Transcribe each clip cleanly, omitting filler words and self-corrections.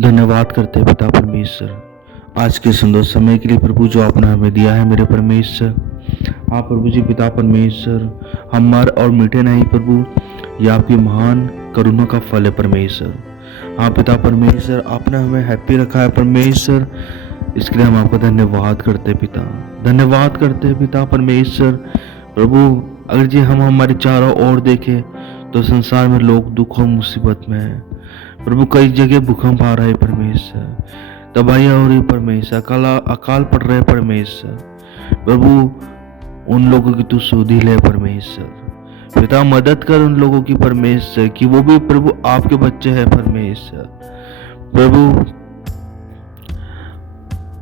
धन्यवाद करते हैं पिता परमेश्वर आज के सुंदर समय के लिए प्रभु जो आपने हमें दिया है मेरे परमेश्वर। हाँ प्रभु जी पिता परमेश्वर, हम मर और मिटे नहीं प्रभु, यह आपकी महान करुणा का फल है परमेश्वर। हाँ पिता परमेश्वर, आपने हमें हैप्पी रखा है परमेश्वर, इसके लिए हम आपका धन्यवाद करते हैं पिता, धन्यवाद करते हैं पिता परमेश्वर। प्रभु अगर जी हम हमारे चारों ओर देखें तो संसार में लोग दुख और मुसीबत में है प्रभु। कई जगह भूकंप आ रहा है परमेश्वर, तबाहियां हो रही परमेश्वर, अकाल पड़ रहे परमेश्वर। प्रभु उन लोगों की तू सुधि ले परमेश्वर। पिता मदद कर उन लोगों की परमेश्वर कि वो भी प्रभु आपके बच्चे हैं परमेश्वर। प्रभु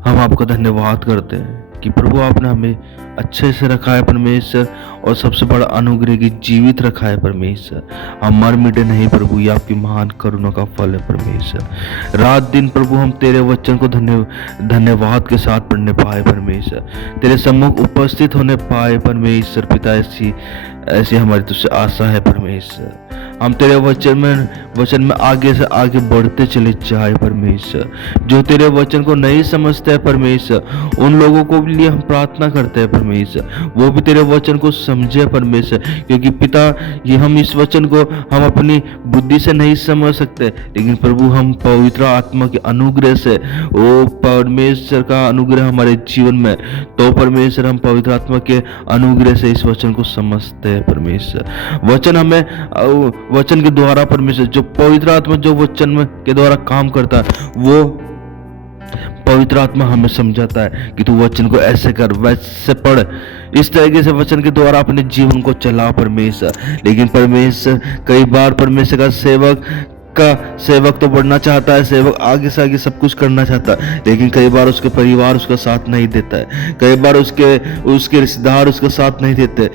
हम आपका धन्यवाद करते हैं कि प्रभु आपने हमें अच्छे से रखा है परमेश्वर, और सबसे बड़ा अनुग्रह की जीवित रखा है परमेश्वर। हम मर मिटे नहीं प्रभु, ये आपकी महान करुणा का फल है परमेश्वर। रात दिन प्रभु हम तेरे वचन को धन्यवाद के साथ पढ़ने पाए परमेश्वर, तेरे सम्मुख उपस्थित होने पाए परमेश्वर। पिता ऐसी हमारी तुझसे आशा है परमेश्वर, हम तेरे वचन में आगे से आगे बढ़ते चले जाए परमेश्वर। जो तेरे वचन को नहीं समझते हैं परमेश्वर, उन लोगों को भी लिए हम प्रार्थना करते हैं परमेश्वर, वो भी तेरे वचन को समझे परमेश्वर। क्योंकि पिता ये हम इस वचन को हम अपनी बुद्धि से नहीं समझ सकते, लेकिन प्रभु हम पवित्र आत्मा के अनुग्रह से, ओ परमेश्वर का अनुग्रह हमारे जीवन में, तो परमेश्वर हम पवित्र आत्मा के अनुग्रह से इस वचन को समझते हैं परमेश्वर। वचन के द्वारा परमेश्वर, जो पवित्र आत्मा जो वचन में के द्वारा काम करता है, वो पवित्र आत्मा हमें समझाता है कि तू वचन को ऐसे कर, वैसे पढ़, इस तरीके से वचन के द्वारा अपने जीवन को चला परमेश्वर। लेकिन परमेश्वर कई बार परमेश्वर का सेवक तो बढ़ना चाहता है, सेवक आगे से आगे सब कुछ करना चाहता है, लेकिन कई बार उसके परिवार उसका साथ नहीं देता है, कई बार उसके रिश्तेदार उसका साथ नहीं देते,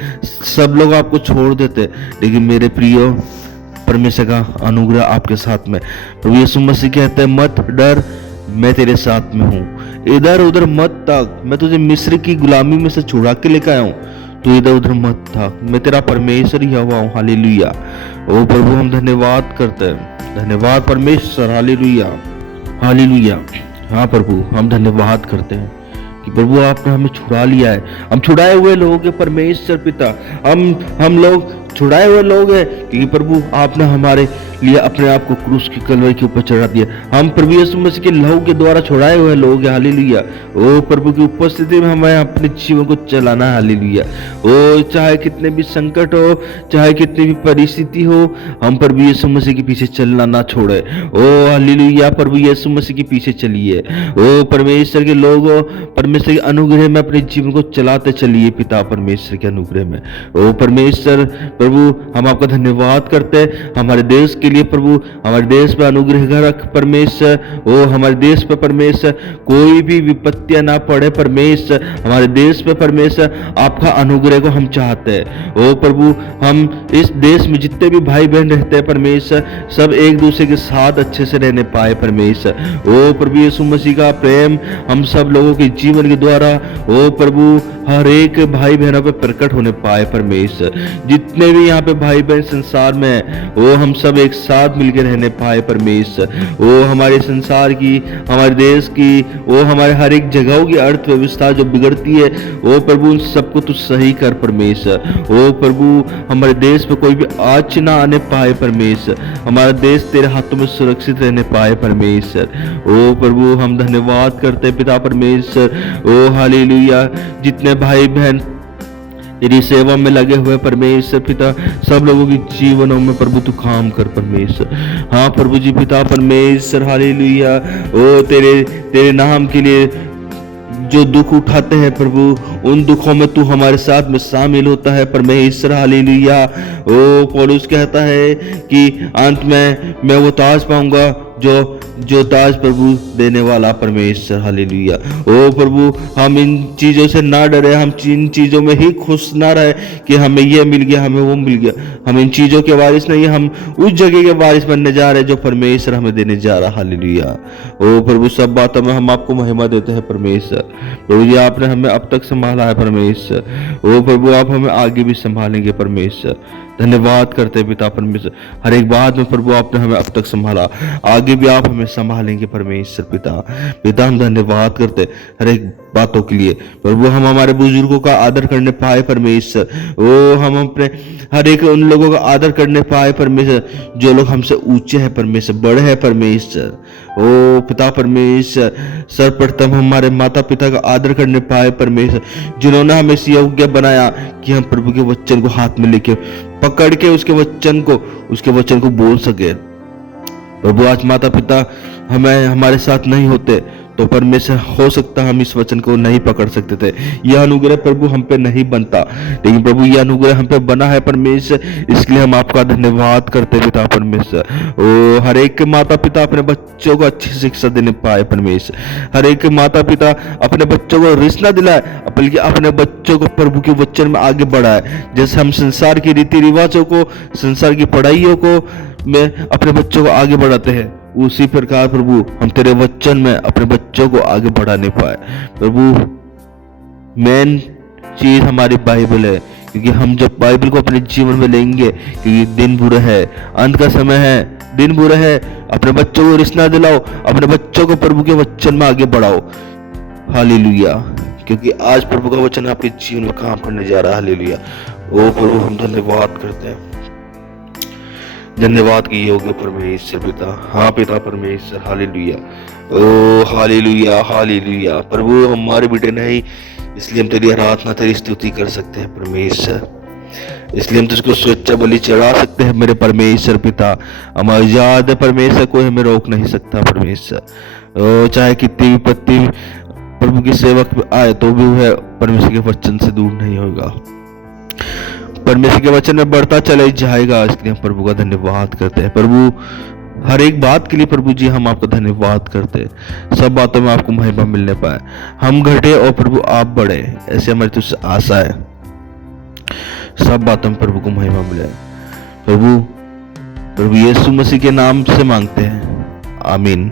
सब लोग आपको छोड़ देते। लेकिन मेरे प्रियो, परमेश्वर का अनुग्रह आपके साथ में। प्रभु यीशु मसीह कहते हैं, मत डर, मैं तेरे साथ में हूँ, इधर उधर मत ताक, मैं तुझे मिस्र की गुलामी में से छुड़ा के लेकर आया हूँ, तू इधर उधर मत ताक, मैं तेरा परमेश्वर ही हुआ हूँ। हालेलुया। ओ प्रभु हम धन्यवाद करते हैं, धन्यवाद परमेश्वर। Hallelujah, hallelujah. हाँ प्रभु हम धन्यवाद करते हैं कि प्रभु आपने हमें छुड़ा लिया है, हम छुड़ाए हुए लोग हैं परमेश्वर पिता, हम लोग छुड़ाए हुए लोग हैं, क्योंकि प्रभु आपने हमारे लिए अपने आप को क्रूस की कलवरी के ऊपर चढ़ा दिया। हम प्रभु यीशु मसीह के लहू के द्वारा छुड़ाए हुए लोग हैं। हालेलुया। ओ प्रभु की उपस्थिति में हमें अपने जीवन को चलाना है। हालेलुया। ओ चाहे कितने भी संकट हो, चाहे कितनी भी परिस्थिति हो, हम प्रभु यीशु मसीह के पीछे चलना ना छोड़े। ओ हालेलुया। प्रभु यीशु मसीह के पीछे चलिए। ओ परमेश्वर के लोगों, परमेश्वर के अनुग्रह में अपने जीवन को चलाते चलिए पिता परमेश्वर के अनुग्रह में। ओ परमेश्वर प्रभु हम आपका धन्यवाद करते हैं हमारे देश के लिए प्रभु, हमारे देश पर अनुग्रह रख परमेश्वर। ओ हमारे देश पर परमेश्वर कोई भी विपत्तियां ना पड़े परमेश्वर, हमारे देश पे परमेश्वर आपका अनुग्रह को हम चाहते हैं। ओ प्रभु हम इस देश में जितने भी भाई बहन रहते हैं परमेश्वर, सब एक दूसरे के साथ अच्छे से रहने पाए परमेश्वर। ओ प्रभु यीशु मसीह का प्रेम हम सब लोगों के जीवन के द्वारा ओ प्रभु हर एक भाई बहनों पे प्रकट होने पाए परमेश्वर। जितने भी यहाँ पे भाई बहन संसार में है, वो हम सब एक साथ मिलकर रहने पाए परमेश्वर। वो हमारे संसार की, हमारे देश की, वो हमारे हर एक जगहों की अर्थव्यवस्था जो बिगड़ती है, वो प्रभु उन सबको तू सही कर परमेश्वर। ओ प्रभु हमारे देश पे कोई भी आँच ना आने पाए परमेश्वर, हमारा देश तेरे हाथों में सुरक्षित रहने पाए परमेश्वर। ओ प्रभु हम धन्यवाद करते पिता परमेश्वर। ओ हालेलुया। जितने भाई बहन तेरी सेवा में लगे हुए परमेश्वर पिता, सब लोगों के जीवनों में प्रभु तू काम कर परमेश्वर। हाँ प्रभु जी पिता परमेश्वर। हालेलुया। ओ तेरे नाम के लिए जो दुख उठाते हैं प्रभु, उन दुखों में तू हमारे साथ में शामिल होता है परमेश्वर। हालेलुया। ओ पौलुस कहता है कि अंत में मैं वो ताज पाऊंगा जो ताज प्रभु देने वाला परमेश्वर। हालेलुया। ओ प्रभु हम इन चीजों से ना डरे, हम इन चीजों में ही खुश ना रहे कि हमें ये मिल गया, हमें वो मिल गया। हम इन चीजों के वारिस नहीं, हम उस जगह के वारिस बनने जा रहे हैं जो परमेश्वर हमें देने जा रहा। हालेलुया। ओ प्रभु सब बातों में हम आपको महिमा देते हैं परमेश्वर। प्रभु जी आपने हमें अब तक संभाला है परमेश्वर। ओ प्रभु आप हमें आगे भी संभालेंगे परमेश्वर। धन्यवाद करते हैं पिता परमेश्वर, हर एक बात में प्रभु आपने हमें अब तक संभाला, आगे भी आप हमें संभालेंगे परमेश्वर पिता हम धन्यवाद करते हैं हर एक बातों के लिए प्रभु। हम हमारे बुजुर्गों का आदर करने पाए परमेश्वर, ओ हम अपने हर एक उन लोगों का आदर करने पाए परमेश्वर जो लोग हमसे ऊंचे हैं परमेश्वर, बड़े हैं परमेश्वर। ओ पिता परमेश्वर, सर्वप्रथम हमारे माता पिता का आदर करने पाए परमेश्वर, जिन्होंने हमें इस योग्य बनाया कि हम प्रभु के वचन को हाथ में लेके पकड़ के उसके वचन को बोल सके प्रभु। आज माता पिता हमारे साथ नहीं होते तो परमेश्वर हो सकता हम इस वचन को नहीं पकड़ सकते थे, यह अनुग्रह प्रभु हम पे नहीं बनता, लेकिन प्रभु यह अनुग्रह हम पे बना है परमेश्वर, इसलिए हम आपका धन्यवाद करते पिता परमेश्वर। ओ हर एक माता पिता अपने बच्चों को अच्छी शिक्षा देने पाए परमेश्वर, हर एक माता पिता अपने बच्चों को रिस ना दिलाए बल्कि अपने बच्चों को प्रभु के वचन में आगे बढ़ाए। जैसे हम संसार के रीति रिवाजों को, संसार की पढ़ाइयों को में अपने बच्चों को आगे बढ़ाते हैं, उसी प्रकार प्रभु हम तेरे वचन में अपने बच्चों को आगे बढ़ाने पाए प्रभु। मेन चीज हमारी बाइबल है, क्योंकि हम जब बाइबल को अपने जीवन में लेंगे, क्योंकि दिन बुरा है, अंत का समय है, दिन बुरा है, अपने बच्चों को रिश्ता दिलाओ, अपने बच्चों को प्रभु के वचन में आगे बढ़ाओ। हालेलुया, क्योंकि आज प्रभु का वचन आपके जीवन में काम करने जा रहा है। हालेलुया। ओ प्रभु हम धन्यवाद करते हैं, धन्यवाद की योग्य परमेश्वर पिता। हाँ पिता परमेश्वर, हालेलुया। ओ हालेलुया हालेलुया प्रभु, हमारे बेटे नहीं इसलिए हम तेरी आराधना तेरी स्तुति कर सकते हैं परमेश्वर, इसलिए हम तुझको स्वेच्छा बलि चढ़ा सकते हैं मेरे परमेश्वर पिता। हमारी याद है परमेश्वर, कोई हमें रोक नहीं सकता परमेश्वर। ओ चाहे कितनी विपत्ति प्रभु की सेवक आए तो भी वह परमेश्वर के वचन से दूर नहीं होगा, परमेश्वर के वचन में बढ़ता चले जाएगा। इसलिए हम प्रभु का धन्यवाद करते हैं प्रभु, हर एक बात के लिए प्रभु जी हम आपका धन्यवाद करते हैं। सब बातों में आपको महिमा मिलने पाए, हम घटे और प्रभु आप बढ़े, ऐसे हमारी तुझसे आशा है। सब बातों में प्रभु को महिमा मिले प्रभु यीशु मसीह के नाम से मांगते हैं, आमीन।